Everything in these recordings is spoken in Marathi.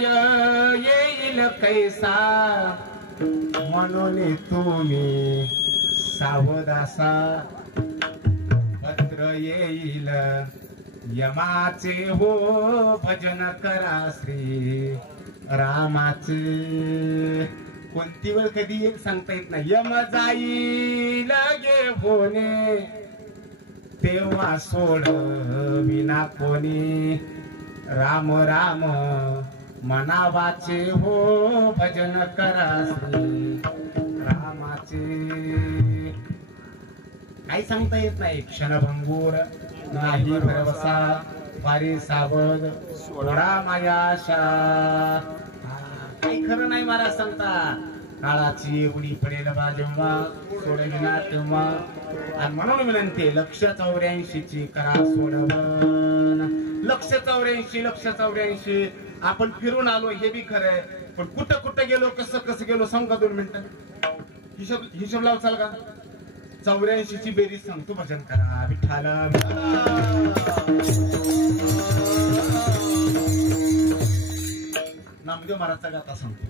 येईल कैसा म्हणून तुम्ही सावधासा पत्र येईल यमाचे हो भजन करा श्री रामाचे. कोणती वेळ कधी एक सांगता येत नाही. यम जाईल गे होणे तेव्हा सोड विना कोणी राम राम मनावाचे हो भजन करा श्री रामाचे. काही सांगता येत नाही. क्षणभंगूर नाही भरवसा फारी सावध सोडा माझ्या आशा. काही खरं नाही महाराज सांगता. काळाची उडी पडेल बा जेव्हा सोडविना तेव्हा. आणि म्हणून विनंती 184 ची करा सोडवण. 184 आपण फिरून आलो हे बी खरंय. पण कुठं कुठं गेलो कसं कसं गेलो सांगू का 2 मिनिटं हिशोब लाव चाल का. 84 ची बेरीज सांगतो. भजन करा विठ्ठल. नामदेव महाराजचा गाथा सांगतो.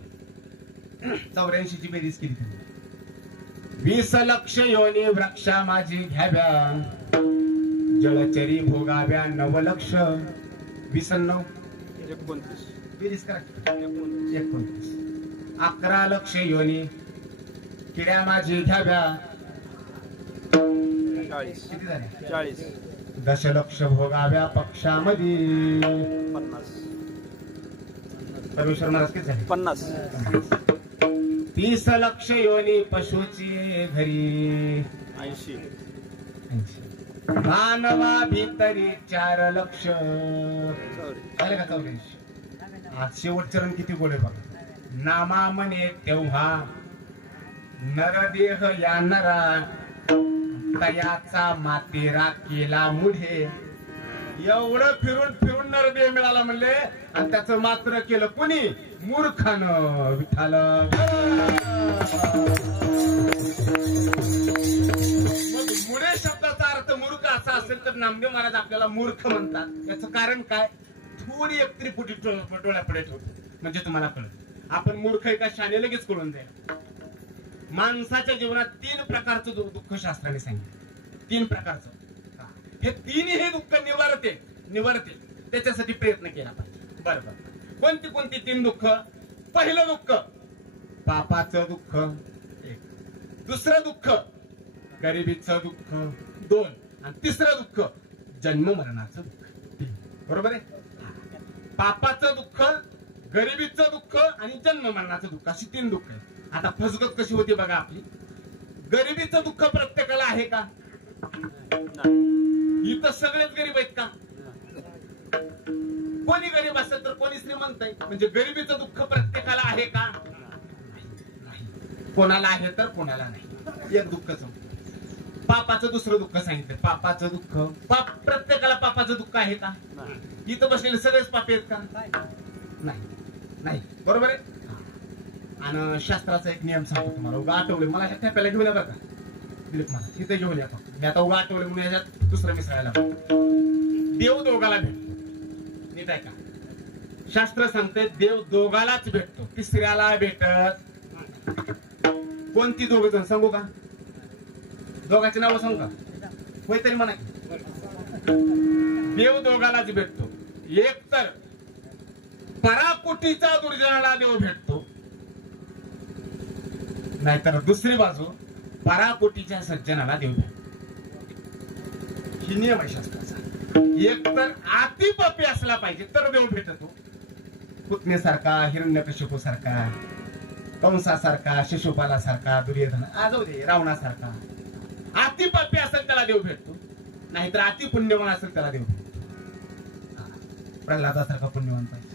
84 ची बेरीज केली त्यांनी. 20 लक्ष योनी वृक्षा माझी घ्याव्या जळचरी भोगाव्या 9 लक्ष 20 आणि 9 29 बेरीज करा 29. 11 लक्ष योनी किड्या माझी घ्याव्या 40. किती झाले 40. दशलक्ष भोगाव्या पक्षामध्ये 50. परमेश्वर महाराज किती झाले 50. 30 लक्ष योनी पशुची घरी 80. मानवा भीतरी 4 लक्ष झाले का 84. आज शेवट चरण किती गोडे बघा. नामा म्हणे तेव्हा नरदेह या नरा तयाचा मातेरा केला मुढे. एवढं फिरून फिरून नरदेह मिळाला म्हणले आणि त्याचं मात्र केलं कुणी मूर्खानं. विठ्ठल. मग मुळे शब्दाचा अर्थ मूर्ख असा असेल तर नामदेव महाराज आपल्याला मूर्ख म्हणतात. याचं कारण काय. थोडी एक त्रिपुटी डोळ्यापुढे ठेवतो म्हणजे तुम्हाला कळत आपण मूर्ख आहे का शाने लगेच कळून जाईल. माणसाच्या जीवनात 3 प्रकारचं दुःख शास्त्राने सांगितलं. 3 प्रकारचं. हे 3 हे दुःख निवारते त्याच्यासाठी प्रयत्न केला पाहिजे. बरोबर. कोणती 3 दुःख. पहिलं दुःख पापाचं दुःख 1. दुसरं दुःख गरिबीचं दुःख 2. आणि तिसरं दुःख जन्म मरणाचं दुःख 3. बरोबर आहे. पापाचं दुःख गरिबीचं दुःख आणि जन्म मरणाचं दुःख अशी 3 दुःख आहेत. आता फसगत कशी होती बघा आपली. गरिबीचं दुःख प्रत्येकाला आहे का. इथं सगळेच गरीब आहेत का. कोणी गरीब असेल तर कोणी श्रीमंत आहे. म्हणजे गरिबीचं दुःख प्रत्येकाला आहे का. कोणाला आहे तर कोणाला नाही. एक दुःखच. पापाचं दुसरं दुःख सांगितलं. पापाचं दुःख प्रत्येकाला पापाचं दुःख आहे का. इथं बसलेले सगळेच पापी आहेत का. नाही. बरोबर आहे. आणि शास्त्राचा एक नियम सांगतो तुम्हाला. उगा आठवले मला ह्या ठेप्याला घेऊन या बरं का. दिलीप महाराज इथे घेऊन या. मी आता उगा आठवले म्हणून याच्यात दुसरं मिसळायला. देव दोघाला भेटतो. नीट आहे का. शास्त्र सांगते देव दोघालाच भेटतो. तिसऱ्याला भेटत. कोणती 2 जण सांगू का. दोघांची नावं सांगू का. होय तरी म्हणा. देव दोघालाच भेटतो. एक तर पराकोटीचा दुर्जनाला देव भेटतो. नाहीतर दुसरी बाजू पराकोटीच्या सज्जनाला देव भेटतो. ही नियम आहे शास्त्राचा. एक तर अतिपापी असला पाहिजे तर देव भेटतो. पुतनेसारखा हिरण्यकशिपू सारखा कंसासारखा शिशुपालासारखा दुर्योधन जाऊ दे रावणासारखा अतिपापी असेल त्याला देव भेटतो. नाहीतर अति पुण्यवान असेल त्याला देव भेटतो. प्रल्हादासारखा पुण्यवान पाहिजे.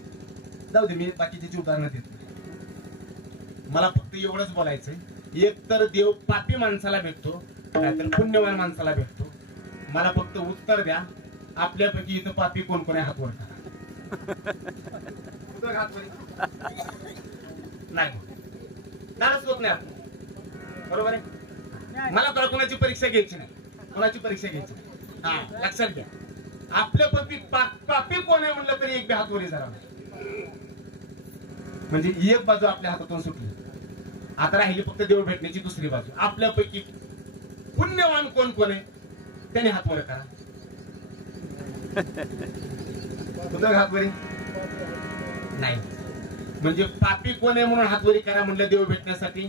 जाऊ दे मी बाकीची उदाहरणं देत नाही. मला फक्त एवढंच बोलायचंय. एक तर देव पापी माणसाला भेटतो नाहीतर पुण्यवान माणसाला भेटतो. मला फक्त उत्तर द्या. आपल्यापैकी इथं पापी कोण कोण आहे हात वर करा. नाही नाराज होत नाही. बरोबर आहे. मला तर कोणाची परीक्षा घ्यायची नाही. कोणाची परीक्षा घ्यायची नाही. लक्षात घ्या. आपल्या पापी कोण आहे म्हणलं तरी एक बी हात वर जरा. म्हणजे एक बाजू आपल्या हातातून सुटली. आता राहिली फक्त देव भेटण्याची दुसरी बाजू. आपल्यापैकी पुण्यवान कोण कोण आहे त्याने हात वर करा. हात वरी नाही. म्हणजे पापी कोण आहे म्हणून हातवरी करा म्हणलं देव भेटण्यासाठी,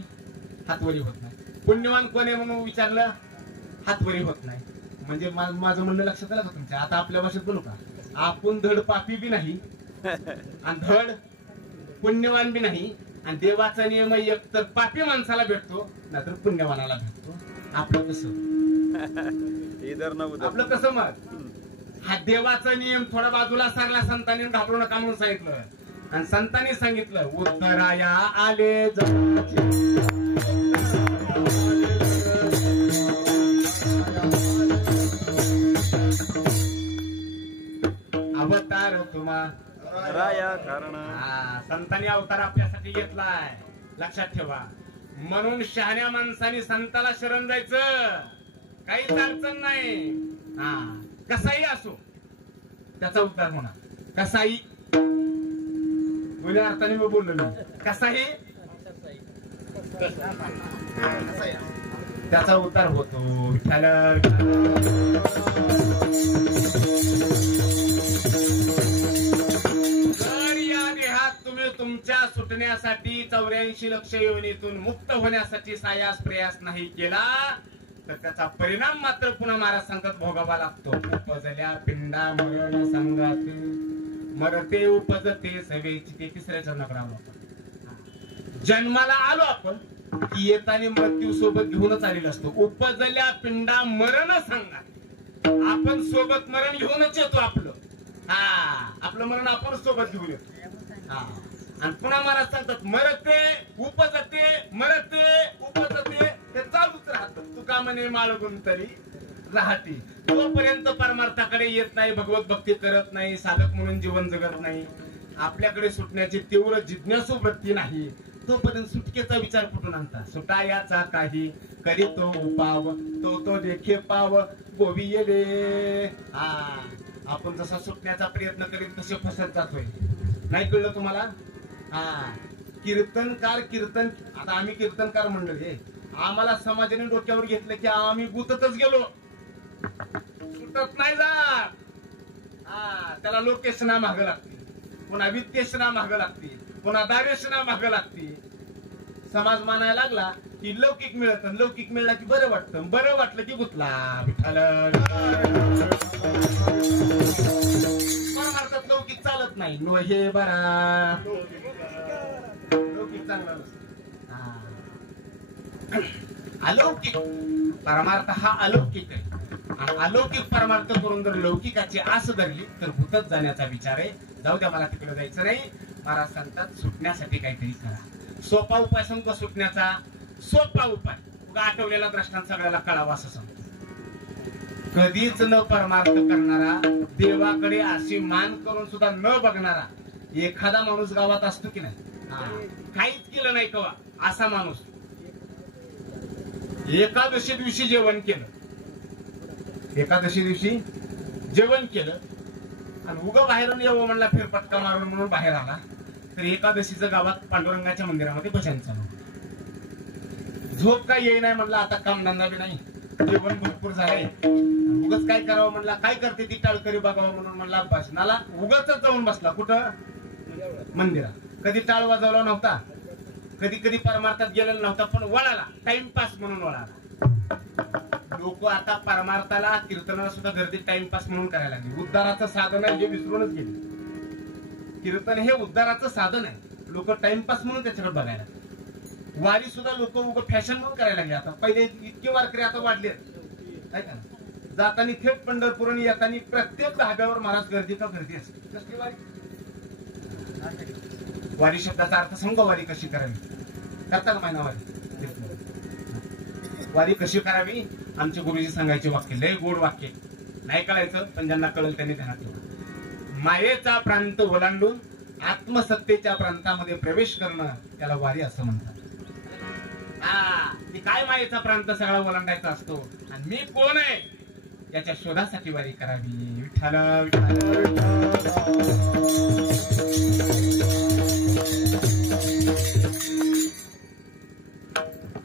हातवरी होत नाही. पुण्यवान कोण आहे म्हणून विचारलं, हातवरी होत नाही. म्हणजे माझं म्हणणं लक्षात आलं का तुमच्या? आता आपल्या भाषेत बोलू का? आपण धड पापी बी नाही आणि धड पुण्यवान बी नाही. आणि देवाचा नियम एक तर पापी माणसाला भेटतो नाहीतर पुण्यवानाला भेटतो. आपलं कसं? आपलं कसं मग? हा देवाचा नियम थोडा बाजूला सारला संतांनी, घाबरू नका म्हणून सांगितलं. आणि संतांनी सांगितलं उत्तराया आले जगाचे अवतार तुम्हा राया कारण. संतांनी अवतार आपल्यासाठी घेतलाय, लक्षात ठेवा. म्हणून शहाण्या माणसाने संताला शरण जायचं, काहीच अडचण नाही. कसाही असो त्याचा उद्धार होणार. कसाही जुन्या अर्थाने मी बोललो मी. कसाही त्याचा उद्धार होतो. जर या देहात तुम्ही तुमच्या सुटण्यासाठी 84 लक्ष योनीतून मुक्त होण्यासाठी सायास प्रयास नाही केला तर त्याचा परिणाम मात्र पुन्हा महाराज सांगतात भोगावा लागतो. उपजल्या पिंडा मरण संगाते मरते उपजते सवेची. ते तिसऱ्या चरणाकडे आलो आपण. जन्माला आलो आपण की येताना मृत्यू सोबत घेऊनच आलेला असतो. उपजल्या पिंडा मरण संगाते. आपण सोबत मरण घेऊनच येतो. आपलं मरण आपण सोबत घेऊन येतो. आणि पुन्हा महाराज सांगतात मरते उपजते मरते उपजते. ते चालूच राहत. तुका म्हणे माळगुण तरी राहते. तोपर्यंत परमार्थाकडे येत नाही, भगवत भक्ती करत नाही, साधक म्हणून जीवन जगत नाही, आपल्याकडे सुटण्याची तीव्र जिज्ञासू वृत्ती नाही, तोपर्यंत सुटकेचा विचार कुठून आणता? सुटायाचा काही करीतो उपाव तो देखे पाव गोविये. आपण जसा सुटण्याचा प्रयत्न करीत तसे फसत जातोय. नाही कळलं तुम्हाला? कीर्तनकार कीर्तन. आता आम्ही कीर्तनकार मंडळी, आम्हाला समाजाने डोक्यावर घेतलं की आम्ही गुततच गेलो, सुटत नाही जात. त्याला लोकेशना मागं लागते, पुन्हा वित्तेशना मागं लागते, पुन्हा दारेशना मागं लागते. समाज मानायला लागला की लौकिक मिळत, लौकिक मिळला की बरं वाटतं, बरं वाटलं की गुतला. विठ्ठल परमार्थात लौकिक चालत नाही. नो हे बरा लौकिक चांगला नसतं. अलौकिक परमार्थ हा अलौकिक आहे. आणि अलौकिक परमार्थ करून जर लौकिकाची आस धरली तर भूतच जाण्याचा विचार आहे. जाऊ द्या, मला तिकडे जायचं नाही. महाराज सांगतात सुटण्यासाठी काहीतरी करा. सोपा उपाय सांगतो सुटण्याचा. सोपा उपाय आठवलेला दृष्टांत सगळ्याला कळावा असं सांगतो. कधीच न परमार्थ करणारा, देवाकडे अशी मान करून सुद्धा न बघणारा एखादा माणूस गावात असतो की नाही? काहीच केलं नाही कवा असा माणूस एकादशी दिवशी जेवण केलं, एकादशी दिवशी जेवण केलं आणि उगा बाहेरून यावं म्हणला, फेरपटका मारून म्हणून बाहेर आला तर एकादशीचं गावात पांडुरंगाच्या मंदिरामध्ये भजन चालू. झोप काय येई नाही म्हणला, आता कामधंदा बी नाही, जेवण भरपूर झाले, उगाच काय करावं म्हणला. काय करते ती टाळकरी बघावं म्हणून म्हणला भाषणाला उगाच जाऊन बसला. कुठं? मंदिरात. कधी टाळ वाजवला नव्हता, कधी कधी परमार्थात गेलेला नव्हता, पण वळाला, टाइमपास म्हणून वळाला. लोक आता परमार्थाला कीर्तनाला सुद्धा गर्दी टाइमपास म्हणून करायला लागली. उद्धाराचं साधन आहे जे विसरूनच गेले. कीर्तन हे उद्धाराचं साधन आहे, लोक टाइमपास म्हणून त्याच्याकडे बघायला. वारी सुद्धा लोक उग फॅशन म्हणून करायला लागले. आता पहिले इतके वारकरी आता वाढले काय का. जाताना थेट पंढरपूर आणि येताना प्रत्येक धाब्यावर महाराज गर्दी का गर्दी असते. कसली वारी? वारी शब्दाचा अर्थ सांगू. वारी कशी करावी करता का माहिती? वारी कशी करावी आमचे गुरुजी सांगायचे वाक्य, लय गोड वाक्य. नाही कळायचं पण ज्यांना कळेल त्यांनी ध्यानात ठेवा. मायेचा प्रांत ओलांडून आत्मसत्तेच्या प्रांतामध्ये प्रवेश करणं त्याला वारी असं म्हणतात. काय मायेचा प्रांत सगळा ओलांडायचा असतो आणि मी कोण आहे याच्या शोधासाठी वारी करावी. विठ्ठल विठ्ठल.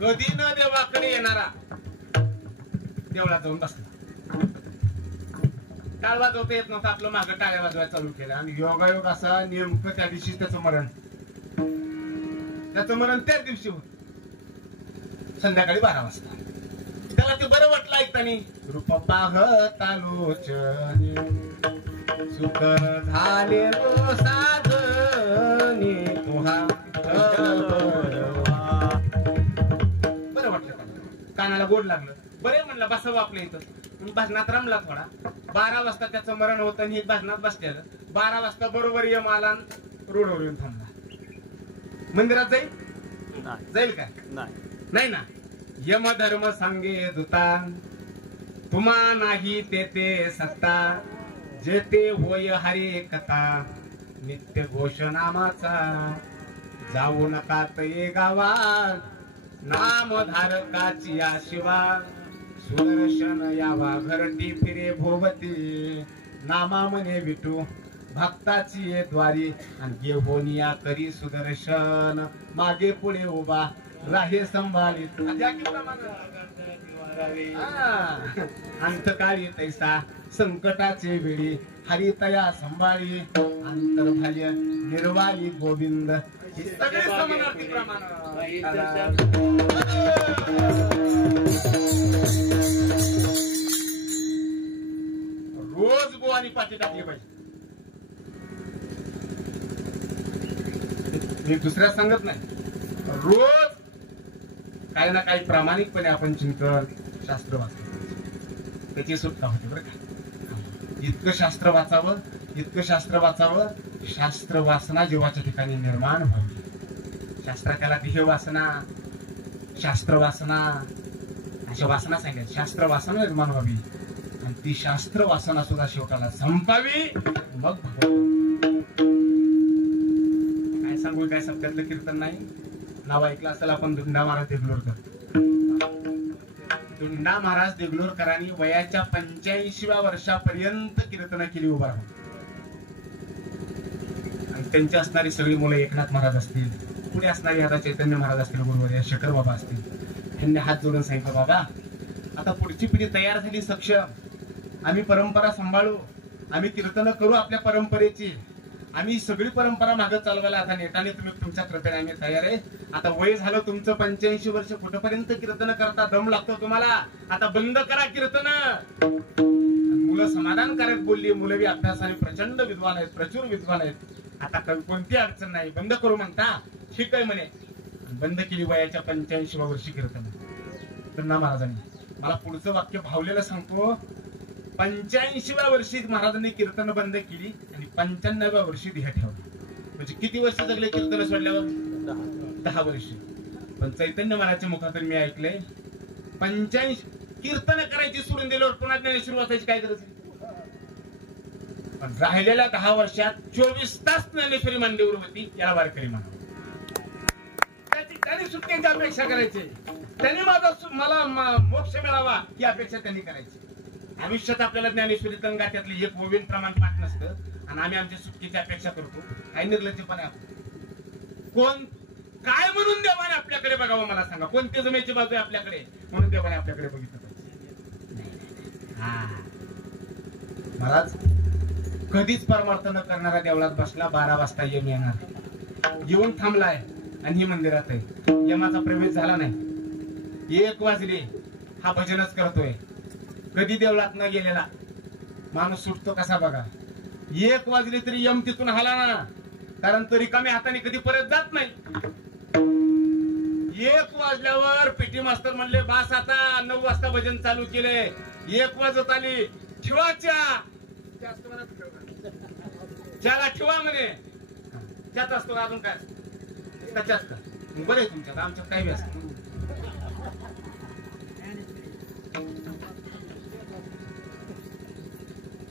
कधी न देवाकडे येणारा देवळात जाऊन बसला. टाळ वाजवता येत नव्हतं, आपलं मागं टाळ्या वाजवायला चालू केलं आणि योगायोग असा नेमकं त्या दिवशी त्याचं मरण त्याच दिवशी होत. संध्याकाळी 12 वाजता त्याला ते बरं वाटलं ऐकतानी. रूप पाहता लोचनी सुख झाले गो साधनी तुहा. बरं वाटलं कानाला गोड लागलं. बरे म्हणलं बसावं आपल्या इथं. भजनात रमला थोडा. 12 वाजता त्याचं मरण होतं आणि भजनात बसलेलं. 12 वाजता बरोबर यम आला रोडवर येऊन थांबला. मंदिरात जाईल काय? नाही ना. यम धर्म सांगे दूता तुम्हा नाही तेथे सत्ता जेते होय हरी कथा नित्य घोष नामाचा जाऊ नका ते गावात नाम धारकाची या शिवा सुदर्शन यावा घरटी फिरे भोवती नामा म्हणे विटू भक्ताची ये द्वारी आणि होनिया करी सुदर्शन मागे पुढे उभा राहे संभाळीत अंतकाळी तैसा संकटाचे वेळी हरितया संभाळी अंतर्भाल्य निर्वाली गोविंद सगळे समानार्थी प्रमाण. रोज गोवानी पाठी टाकली पाहिजे. मी दुसऱ्या सांगत नाही. रोज काही ना काही प्रामाणिकपणे आपण चिंतन शास्त्र वाचलं त्याची सुटका होते बरं का. इतकं शास्त्र वाचावं शास्त्र वासना जीवाच्या ठिकाणी निर्माण व्हावी. शास्त्राला ध्येय वासना शास्त्र वासना अशा वासना सांगितल्या. शास्त्र वासना निर्माण व्हावी आणि ती शास्त्र वासना सुद्धा शेवटाला संपावी. मग काय सांगू काय शब्दातलं कीर्तन नाही. नाव ऐकलं असेल आपण दुंडा महाराज देगलूरकर. दुंडा महाराज देगलूरकरांनी वयाच्या 85व्या वर्षापर्यंत कीर्तन केली उभा राहून. आणि त्यांची असणारी सगळी मुलं एकनाथ महाराज असतील, पुढे असणारी आता चैतन्य महाराज असतील, गुरुवर्य शेखर बाबा असतील, त्यांनी हात जोडून सांगितलं बाबा आता पुढची पिढी तयार झाली सक्षम. आम्ही परंपरा सांभाळू, आम्ही कीर्तन करू आपल्या परंपरेची. आम्ही सगळी परंपरा मागे चालवायला आता नेटाने तुम्ही तुमच्या कृपेने आम्ही तयार आहे. आता वय झालं तुमचं 85 वर्ष, कुठपर्यंत कीर्तन करता? दम लागतो तुम्हाला. आता बंद करा कीर्तन. मुलं समाधानकारक बोलली. मुलं बी अभ्यासाने प्रचंड विद्वान आहेत, प्रचुर विद्वान आहेत. आता कोणती अडचण नाही. बंद करू म्हणता ठीक आहे म्हणे. बंद केली वयाच्या 85व्या वर्षी कीर्तन. पुन्हा महाराजांनी मला पुढचं वाक्य भावलेलं सांगतो. 85व्या वर्षी महाराजांनी कीर्तन बंद केली आणि 95व्या वर्षी ध्येय ठेवलं. म्हणजे किती वर्ष जगले कीर्तन सोडल्यावर? 10 वर्ष. पण चैतन्य महाराजच्या मुखातून मी ऐकलंय 85 कीर्तन करायची सोडून दिल्यावर पुन्हा ज्ञानेश्वर वाचायची काय गरज? पण राहिलेल्या 10 वर्षात 24 तास ज्ञानेश्वरी मांडीवर होती. याला वारकरी म्हणावं. त्यांनी सुटकेची अपेक्षा करायची. त्यांनी मला मोक्ष मिळावा ही अपेक्षा त्यांनी करायची. आयुष्यात आपल्याला ज्ञानेश्वरी तंगात्यातली एक ओवीन प्रमाण पाठ नसतं आणि आम्ही आमच्या सुटकेची अपेक्षा करतो. काही निर्लज्जपणे आपण कोण काय म्हणून देवाने आपल्याकडे बघावं मला सांगा. कोणती जमेची बाजू आहे आपल्याकडे म्हणून देवाने आपल्याकडे बघितलं पाहिजे. महाराज कधीच परमार्थ न करणारा देवळात बसला. 12 वाजता यम येणार. येऊन थांबलाय आणि ही मंदिरात आहे. यमाचा प्रवेश झाला नाही. 1 वाजले हा भजनच करतोय. कधी देवळात न गेलेला माणूस सुटतो कसा बघा. 1 वाजले तरी यम तिथून हाला ना. कारण तो रिकाम्या हाताने कधी परत जात नाही. 1 वाजल्यावर पीटी मास्तर म्हणले बास आता. 9 वाजता भजन चालू केले. 1 वाजत आली. ठेवाच्या ज्याला ठेवा म्हणे. त्यात असतो अजून काय त्याच्या असतं. बरे तुमच्यात आमच्यात काही बी असत.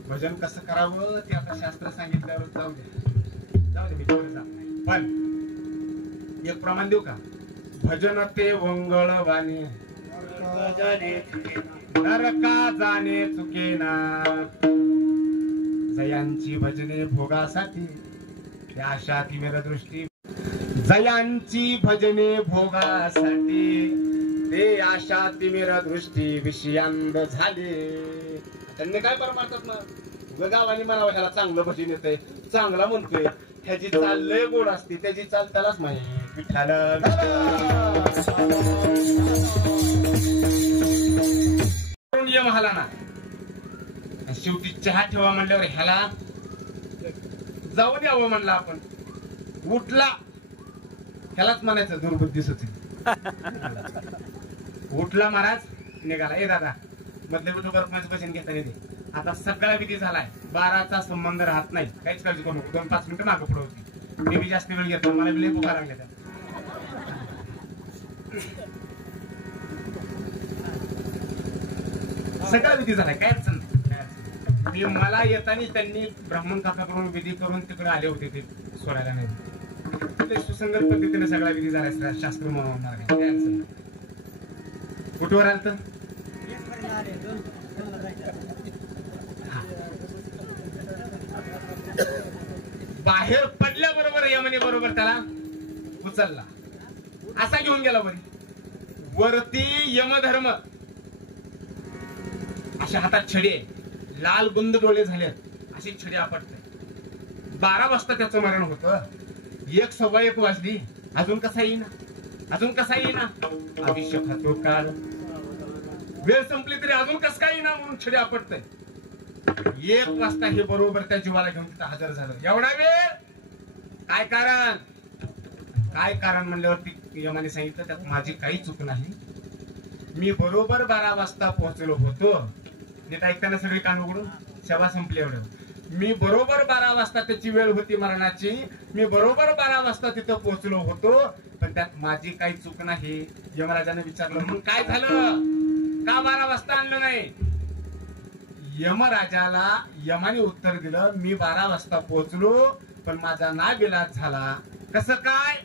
भजन कसं करावं ते आता शास्त्र सांगितल्यावर जाऊ दे मी पुढे जात नाही. पण एक प्रमाण देऊ का? भजन ते वंगळ वाणे नरका जाणे चुकेना जयांची भजने भोगासाठी त्या दृष्टी जयांची भजने भोगासाठी ते आशा तिमिर दृष्टी विषयांद झाले. त्यांनी काय परमार्थात ना गावानी म्हणावं ह्याला चांगलं भजन येतंय, चांगला म्हणतोय, ह्याची चाल लय गोड असते, त्याची चाल त्यालाच माहिती. विठ्ठल यम हाला ना. शेवटी चहा ठेवा म्हणल्यावर ह्याला जाऊ द्यावं म्हणलं आपण. उठला ह्यालाच म्हणायचं दुर्बुद्धीच होती. उठला महाराज निघाला. ए दादा मधले विठोबा रुक्माचं भजन घेता येते. आता सगळा विधी झालाय, 12चा संबंध राहत नाही, काहीच काळजी करू नको. 2-5 मिनिटं मागं पुढे होती. मी बी जास्त वेळ घेतो, मला बी लय भुका लागल्या त्या. सगळा विधी झालाय, काय अडचण नाही. मी मला येताना त्यांनी ब्राह्मण काकाकडून विधी करून तिकडे आले होते ते सोडायला. नाही सुसंगत पद्धतीने सगळा विधी झालाय, शास्त्र म्हणणार काय अडचण नाही. कुठवर आलं तर बाहेर पडल्याबरोबर यमने बरोबर त्याला उचलला, असा घेऊन गेला वरी. वरती यमधर्म अशा हातात छडी आहे, लाल गुंद डोळे झाले, अशी छडी आपटते. 12 वाजता त्याचं मरण होतं. 1:15 वाजली, अजून कसा येईना, अजून कसा येईना. आयुष्य खातो काळ, वेळ संपली तरी अजून कस काय येईना म्हणून छडी आपटतय. 1 वाजता हे बरोबर त्या जीवाला घेऊन तिथं हजर झालं. एवढा वेळ काय कारण, काय कारण म्हणल्यावरती यमाने सांगितलं त्यात माझी काही चूक नाही. मी बरोबर 12 वाजता पोहोचलो होतो. नीट ऐकताना सगळी कान उघडून सेवा संपली. एवढं मी बरोबर 12 वाजता त्याची वेळ होती मरणाची. मी बरोबर 12 वाजता तिथं पोहोचलो होतो, पण त्यात माझी काही चूक नाही. यमराजाने विचारलं म्हणून काय झालं, का 12 वाजता आणलं नाही. यमराजाला यमाने उत्तर दिलं, मी 12 वाजता पोहोचलो पण माझा नाविलाज झाला. कसं काय,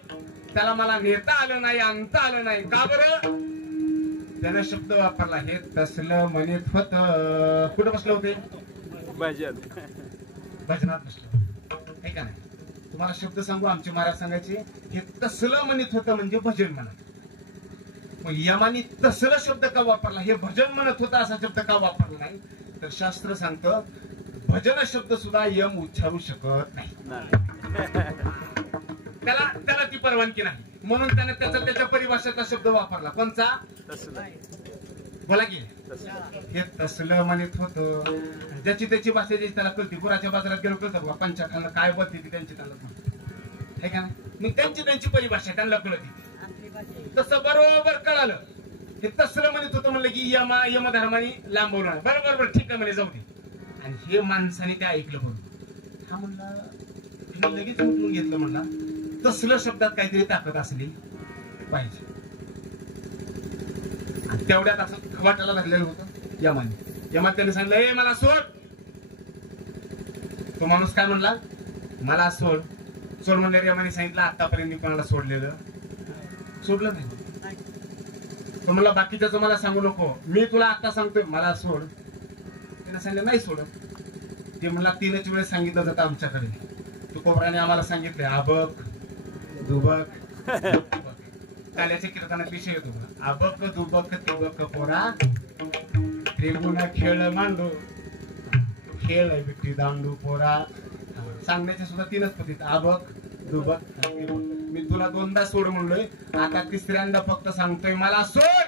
त्याला मला नेता आलं नाही, आणता आलं नाही. का बरं, त्यानं शब्द वापरला, हे तसलं म्हणत होत. कुठं बसलं होते, भजनात बसलं आहे का नाही. तुम्हाला शब्द सांगू, आमचे महाराज सांगायचे हे तसलं म्हणत होतं म्हणजे भजन म्हणत. मग यमानी तसलं शब्द का वापरला, हे भजन म्हणत होता असा शब्द का वापरला नाही. तर शास्त्र सांगतं भजन शब्द सुद्धा यम उच्चारू शकत नाही. त्याला ती परवानगी नाही, म्हणून त्याने त्याच्या परिभाषेचा शब्द वापरला. कोणचा, बोला की, हे तसलं म्हणत होत. ज्याची त्याची भाषा जी त्याला कळती. गुराच्या बाजारात गेलो कळतं बघा, पंचाखांना काय बोलते ती त्यांची त्यांना आहे का नाही. मग त्यांची परिभाषा त्यांना कळती. तसं बरोबर कळालं. हे तसलं म्हणत होतं म्हणलं की यमधर्माने लांबवलं. बरोबर ठीक आहे म्हणे, जाऊ दे. आणि हे माणसाने ते ऐकलं म्हणून हा म्हणला, लगेच उठून घेतलं म्हणला, तसलं शब्दात काहीतरी ताकद असली पाहिजे. आणि तेवढ्यात असं खवाटाला धरलेलं होतं यमाने. यमात त्याने सांगितलं, ए मला सोड. तो माणूस काय म्हणला, मला सोड. सोड म्हणल्यावर यमाने सांगितलं, आतापर्यंत मी कोणाला सोडलेलं सोडलं नाही. तो म्हणला, बाकीच्याच मला सांगू नको, मी तुला आता सांगतोय, मला सोड. त्याने सांगितलं नाही सोडत. ते मला 3च वेळेस सांगितलं जातं आमच्याकडे. तो कोबराने आम्हाला सांगितले, आबक दुबक काल्याच्या कीर्तनात विषय येतो. आबक दुबक तिबक पोरा त्रिगुण खेळ मांडू, खेळ विटी दांडू पोरा. सांगण्याचे सुद्धा 3च पद्धत, आबक दुबक. मी तुला 2दा सोड म्हणलोय, आता 3ऱ्यांदा फक्त सांगतोय, मला सोड.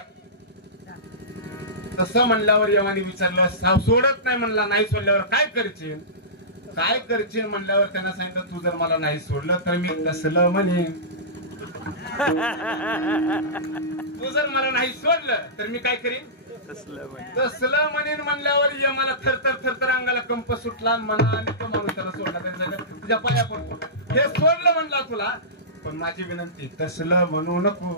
तसं म्हणल्यावर यमाने विचारलं, सोडत नाही म्हणला, नाही सोडल्यावर काय करशील, काय करशील म्हणल्यावर त्यांना सांगितलं, तू जर मला नाही सोडलं तर मी तसलं म्हणेन. तू जर मला नाही सोडलं तर मी काय करीन, तसलं म्हणेन म्हणल्यावर यमाला थरथर अंगाला कंप सुटला. म्हणा आणि तो माणूस त्याला सोडला, त्यांच्या तुझ्या पाया पडतो. हे सोडलं म्हणला तुला, पण माझी विनंती तसलं म्हणू नको.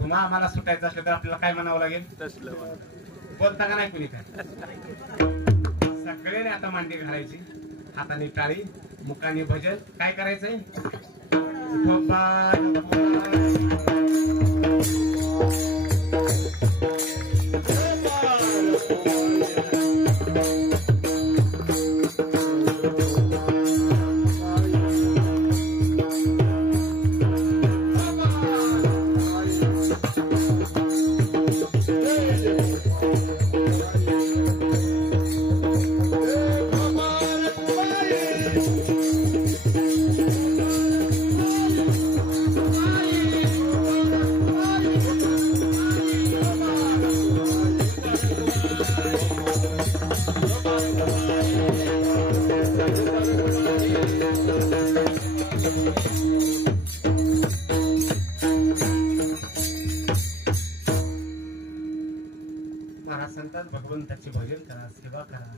तुम्हा आम्हाला सुटायचं असलं तर आपल्याला काय म्हणावं लागेल, तसलं. बोलता का नाही कुणी काय. सगळ्याने आता मांडी घालायची, हाताने टाळी, मुखाने भजन. काय करायचंय, संतात भगवंताचे भजन करा, सेवा करा,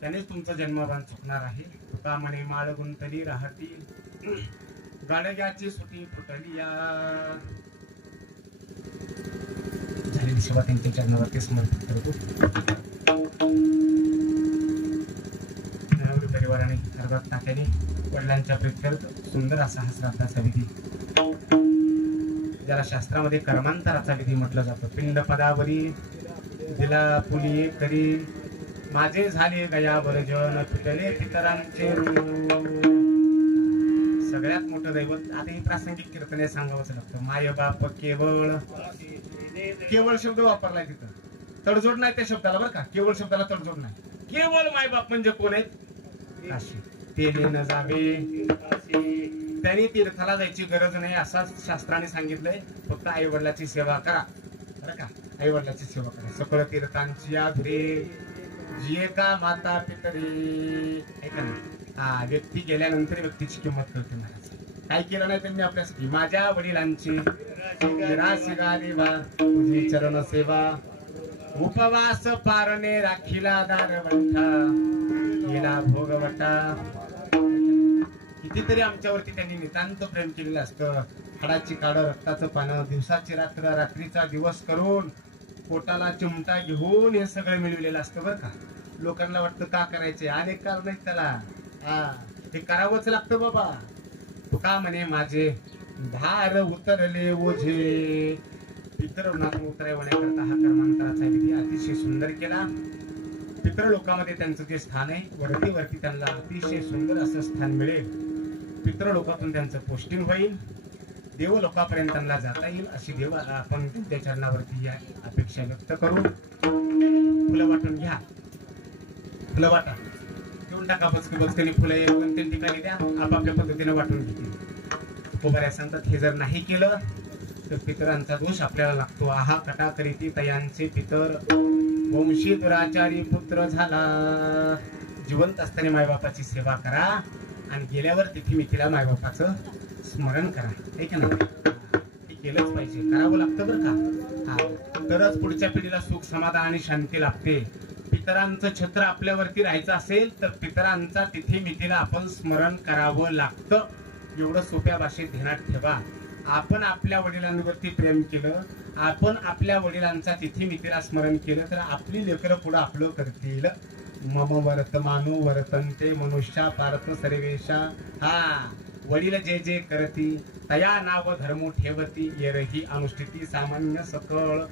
त्यानेच तुमचा जन्मभान चुकणार आहे. तुका म्हणे माळ गुंतली राहती, गाडग्याची सुटी फुटली या. झालेली सेवा त्यांच्या चरणावरती समर्पित करतो. परिवाराने अर्धात नात्याने वडिलांच्या प्रीत्यर्थ सुंदर असा हा श्राद्धाचा विधी, ज्याला शास्त्रामध्ये कर्मांतराचा विधी म्हटलं जातं. पिंड पदावरी दिला पुली तरी माझे झाले गया वर्जन, तुटले पितरांचे. सगळ्यात मोठं दैवत, आता ही प्रासंगिक कीर्तने सांगावंच लागतं. माय बाप केवळ, केवळ शब्द वापरलाय तिथं, तडजोड नाही त्या शब्दाला बरं का. केवळ शब्दाला तडजोड नाही. केवळ मायबाप म्हणजे कोण आहेत? काशी. ते न जावे, त्यांनी तीर्थाला जायची गरज नाही असं शास्त्राने सांगितलंय. फक्त आई वडिलाची सेवा करा बरं का. आई वडिलाची सेवा करा. सकळ तीर्थांची आघरे जिये का माता पितरी. हा, व्यक्ती गेल्यानंतर व्यक्तीची किंमत कळते महाराज. काय केलं नाही त्यांनी आपल्यासाठी. माझ्या वडिलांची तुझी चरण सेवा, उपवास पारणे राखीला दारवंठा, गेला भोगवटा. कितीतरी आमच्यावरती त्यांनी नितांत प्रेम केलेलं असतं. हाडाची काढ रक्ताचं पानं, दिवसाची रात्र रात्रीचा दिवस करून पोटाला चिमटा घेऊन हे सगळं मिळवलेलं असतं बरं का. लोकांना वाटतं का करायचे, अनेक कारण आहेत त्याला. हे करावंच लागतं बाबा. तुका म्हणे माझे भार उतरले ओझे. पितर ऋणातून उतरवण्याकरता हा कर्मांतराचा विधी अतिशय सुंदर केला. पितर लोकांमध्ये त्यांचं जे स्थान आहे, वरती वरती त्यांना अतिशय सुंदर असं स्थान मिळेल. पितर लोकातून त्यांचं पोस्टिंग होईल, देव लोकांपर्यंत त्यांना जाता येईल अशी देव आपण त्या चरणावरती या अपेक्षा व्यक्त करू. फुलं वाटून घ्या, फुलं वाटा, घेऊन टाका बचकनी फुलं दोन तीन ठिकाणी द्या, आपापल्या पद्धतीने वाटून घेतील. उभाऱ्या सांगतात हे जर नाही केलं तर पितरांचा दोष आपल्याला लागतो. आहा कटा करीती तयांचे पितर, वंशी दुराचारी पुत्र झाला. जिवंत असताना मायबापाची सेवा करा आणि गेल्यावर तिथे मितीला मायबापाचं स्मरण करा. हे का नाही, हे केलंच पाहिजे, करावं लागतं बरं का. हा, तरच पुढच्या पिढीला सुख समाधान आणि शांती लागते. पितरांचं छत्र आपल्यावरती राहायचं असेल तर पितरांचा तिथे मितीला आपण स्मरण करावं लागतं. एवढं सोप्या भाषेत ध्यानात ठेवा. आपण आपल्या वडिलांवरती प्रेम केलं, आपण आपल्या वडिलांचा तिथी मितीला स्मरण केलं तर आपली लेकरं पुढं आपलं करतील. मम वर्तमानो वर्तन्ते मनुष्या पार्थ सर्वेशा. हा, वडील जे जे करती तया नाव धर्मो ठेवती, येरही अनुष्ठिती सामान्य सकळ.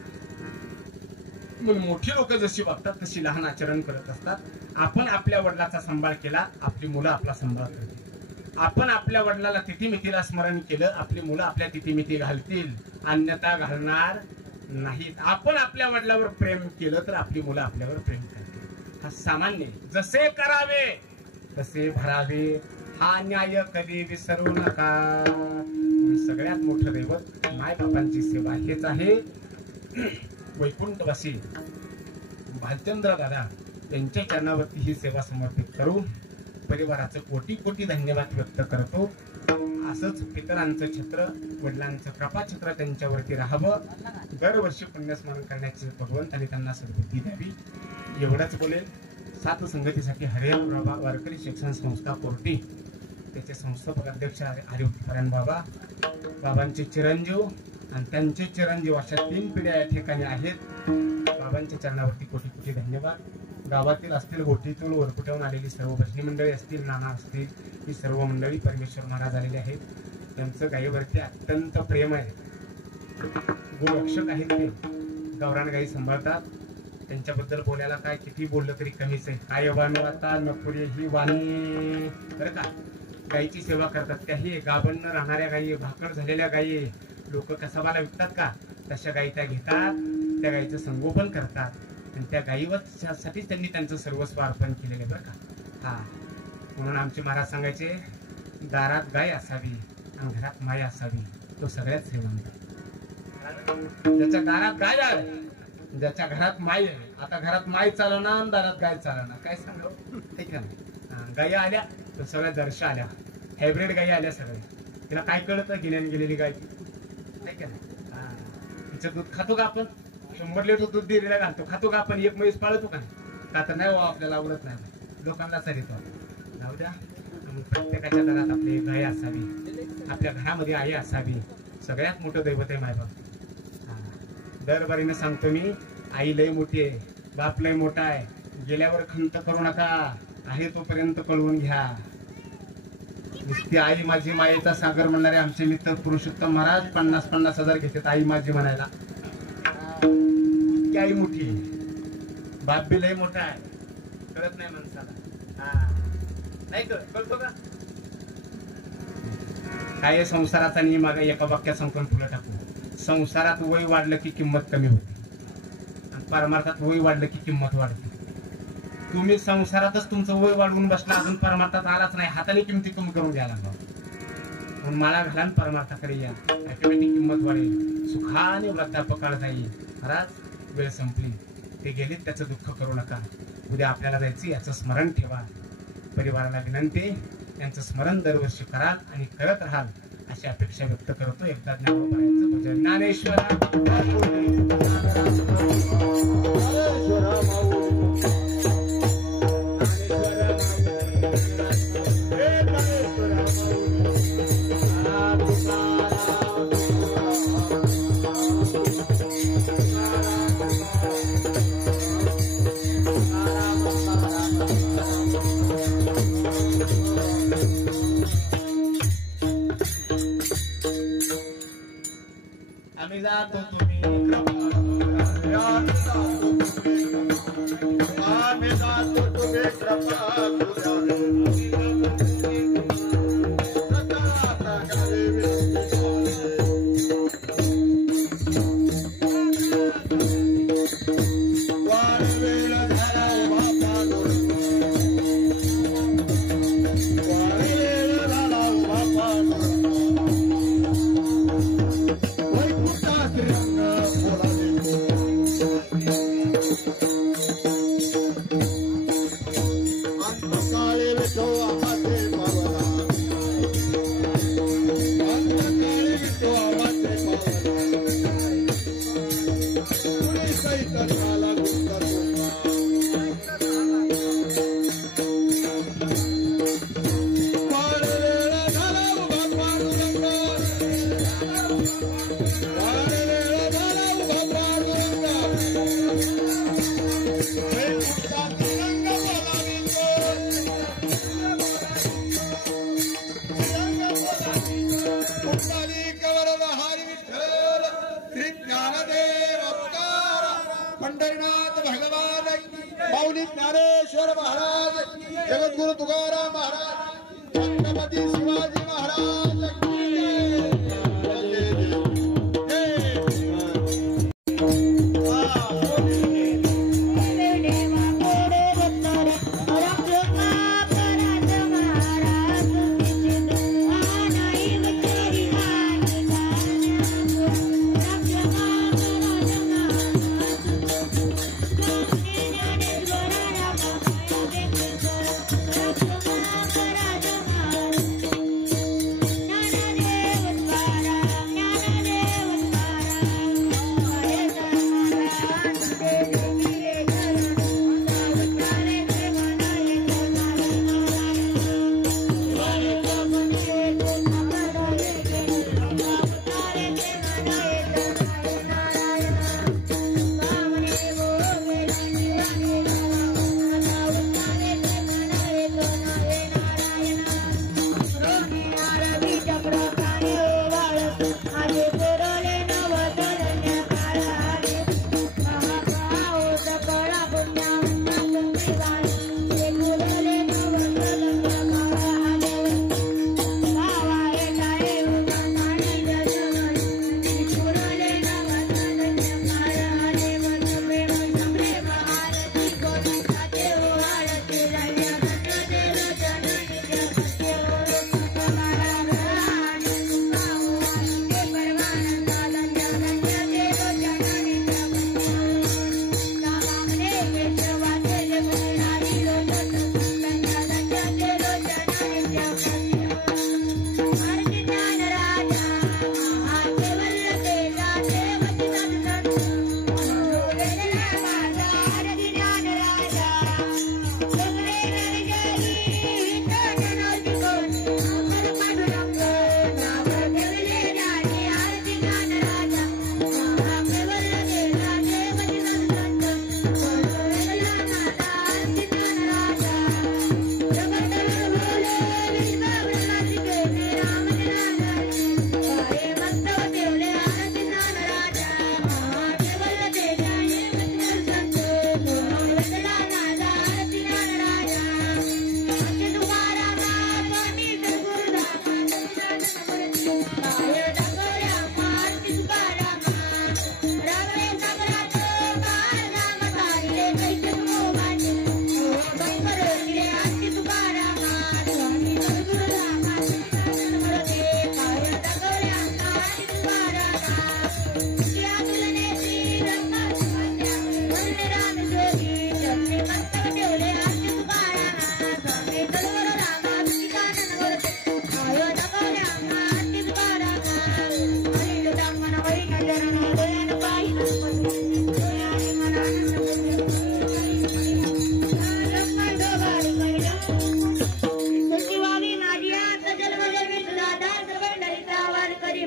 मोठी लोक जशी वागतात तशी लहान आचरण करत असतात. आपण आपल्या वडिलाचा सांभाळ केला, आपली मुलं आपला सांभाळ करतील. आपण आपल्या वडिलाला तिथीमितीला स्मरण केलं, आपली मुलं आपल्या तिथीमिती घालतील, अन्यथा घालणार नाहीत. आपण आपल्या वडिलावर प्रेम केलं तर आपली मुलं आपल्यावर प्रेम करतील. हा सामान्य, जसे करावे तसे भरावे, हा न्याय कधी विसरू नका. सगळ्यात मोठं दैवत माय बापांची सेवा हेच आहे. वैकुंठवासी भालचंद्र दादा त्यांच्या चरणावरती ही सेवा समर्पित करू. परिवाराचं कोटी कोटी धन्यवाद व्यक्त करतो. असंच पितरांचं छत्र, वडिलांचं कृपाछत्र त्यांच्यावरती राहावं. दरवर्षी पुण्यस्मरण करण्याची भगवंतांनी त्यांना सद्बुद्धी द्यावी. एवढंच बोलेल. सात संगतीसाठी हरिहर बाबा वारकरी शिक्षण संस्था कोर्टी, त्याचे संस्थापक अध्यक्ष हरिहर बाबा, बाबांचे चिरंजीव आणि त्यांचे चिरंजीव अशा 3 पिढ्या या ठिकाणी आहेत. बाबांच्या चरणावरती कोटी कोटी धन्यवाद. गावातील असतील, गोटीतून वरकुट्याहून आलेली सर्व भजनी मंडळी असतील, नाना असतील, ही सर्व मंडळी परमेश्वर महाराज आलेले आहेत. त्यांचं गायीवरती अत्यंत प्रेम आहे. गोरक्षक आहेत ते, गावरान गायी सांभाळतात. त्यांच्याबद्दल बोलायला काय किती बोललं तरी कमीच आहे. काय वाणी आता नपुरे ही वाणी बरं का. गायीची सेवा करतात. त्याही गाभण राहणाऱ्या गायी, भाकड झालेल्या गायी लोक कसाबाला विकतात का, तशा गायी त्या घेतात, त्या गायीचं संगोपन करतात आणि त्या गायीवरसाठीच त्यांनी त्यांचं सर्वस्व अर्पण केलेलं बरं का. हा, म्हणून आमचे महाराज सांगायचे, दारात गाय असावी आणि घरात माय असावी, तो सगळ्यात श्रीमंत. ज्याच्या दारात गाय आहे, ज्याच्या घरात माय आहे. आता घरात माय चालवणार, दारात गाय चालवणार, काय सांगावं. ठीक आहे ना. गायी आल्या तर सगळ्या जर्शी आल्या, हायब्रिड गाई आल्या सगळ्या. तिला काय कळतं गिन्यान गेलेली गाय नाही का नाही. तिचं दूध खातो का आपण? 100 लिटर दूध डेअरीला घालतो, खातो का आपण? एक म्हैस पाळतो का? का तर नाही आपल्याला आवडत नाही, लोकांना चालतो. जाऊ द्या, प्रत्येकाच्या घरात आपली गाय असावी, आपल्या घरामध्ये आई असावी. सगळ्यात मोठं दैवत आहे मायबाप. दरबारीने सांगतो मी, आई लय मोठी आहे, बाप लय मोठा आहे. गेल्यावर खंत करू नका, आहे तोपर्यंत कळवून घ्या. नुसती आई माझी मायेचा सागर म्हणणारे आमचे मित्र पुरुषोत्तम महाराज 50-50 हजार घेतात आई माझी म्हणायला. की आई मोठी आहे, बाप बी लय मोठा आहे. कळत नाही माणसाला. नाही कळतो का काय? संसाराचा नियम एका वाक्यात संकल्प फुलं टाकू. संसारात वय वाढलं की किंमत कमी होते आणि परमार्थात वय वाढलं की किंमत वाढते. तुम्ही संसारातच तुमचं वय वाढवून बसला, अजून परमार्थात आलाच नाही, हाताने किमती कमी करून घ्यायला लागला. म्हणून मला घाला परमार्थाकडे या, ऑटोमॅटिक किंमत वाढेल, सुखाने वृद्धापकाळ जाईल. महाराज वेळ संपली, ते गेलीत, त्याचं दुःख करू नका. उद्या आपल्याला जायचं याचं स्मरण ठेवा. परिवाराला विनंती, यांचं स्मरण दरवर्षी कराल आणि करत राहाल अशी अपेक्षा व्यक्त करतो. एकदा ज्ञानोबायांचं भजन. ज्ञानेश्वरा आम्ही जातो तुम्ही पंढरीनाथ भगवान माऊली ज्ञानेश्वर महाराज, जगद्गुरु तुकाराम महाराज, छत्रपती शिवाजी महाराज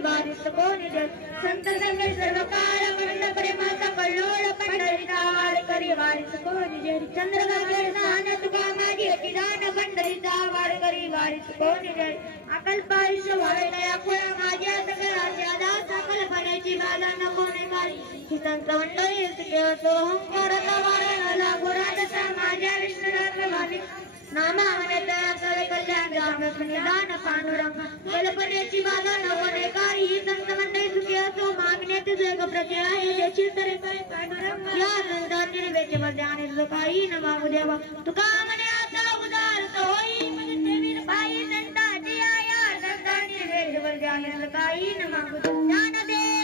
वारिस कोणी जय संत संगे सर्व काळ अखंड प्रेमाचा कल्लोळ पंढरीचा वारकरी वारिस कोणी जय चंद्रभागेर स्नान तुका माझी अतिदान पंढरीचा वारकरी वारिस कोणी जय अकल्प आयुष्य व्हावे नया खुळा माझ्या सगळ्याच्या दास कल्पनेची बाधा नको निघाली ही संत मंडळी सुखेतो हंकाराचा वारा लागो राजसा माझ्या विष्णुरात्र मालिक नामावनेता सर्व कल्याण जागत निदान पांडुरंग कल्पनेची बाधा नको निघाली ही संत मंडळी सुखेतो मागण्याचे जग प्रति आहे ज्याची तरी काय पांडुरंग या संतांनी वेचमध्ये आणि तुझं काही न मागू देवा तुका म्हणे आता उदार होई म्हणजे वीर बाई संताची आया संतांनी वेचमध्ये आणि तुझं काही न मागू ज्ञानदेव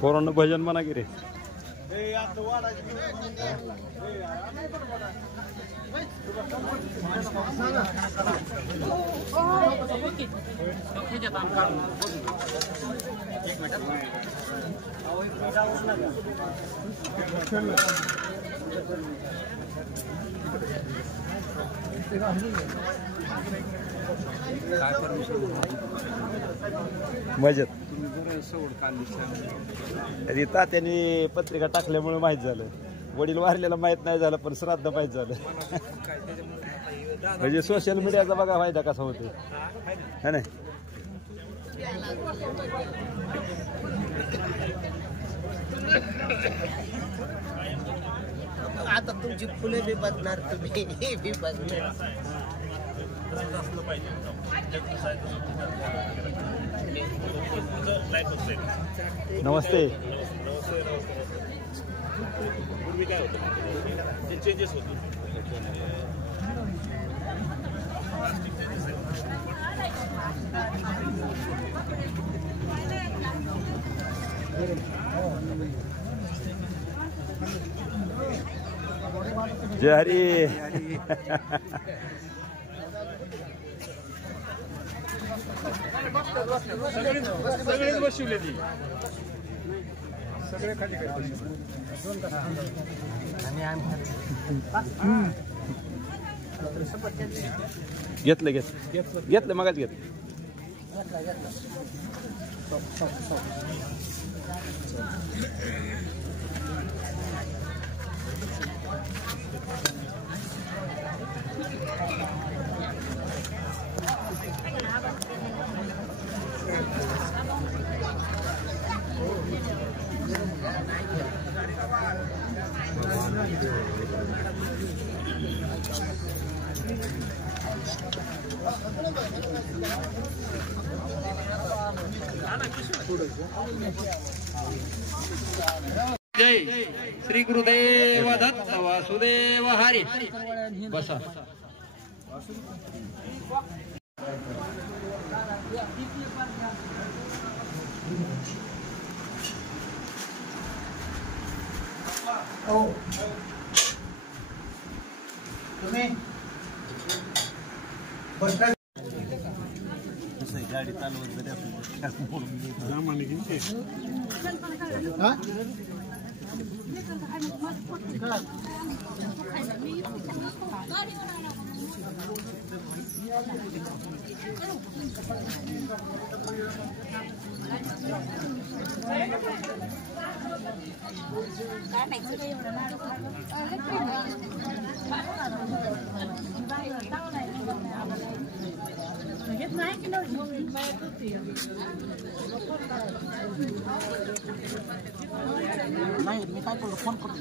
कोरोना भजन म्हणा की रे मजेत तात्याने पत्रिका टाकल्यामुळे माहित झालं वडील वारलेला माहित नाही झालं पण श्राद्ध माहित झालं म्हणजे सोशल मीडियाचा बघा फायदा कसा होतो है ना आता तुमची फुले बी बघणार तुम्ही हे बी बघणार नमस्ते पूर्वी काय होतं ते चेंजेस होते जय हरी सगळेच बसवले ती सगळे खाली घेतलं घेतलं मगाच घेतलं जय श्री गुरुदेव दत्त वासुदेव हरी बसा तुम्ही बसला गाडी चालवत नाही मी काय करतो फोन करतो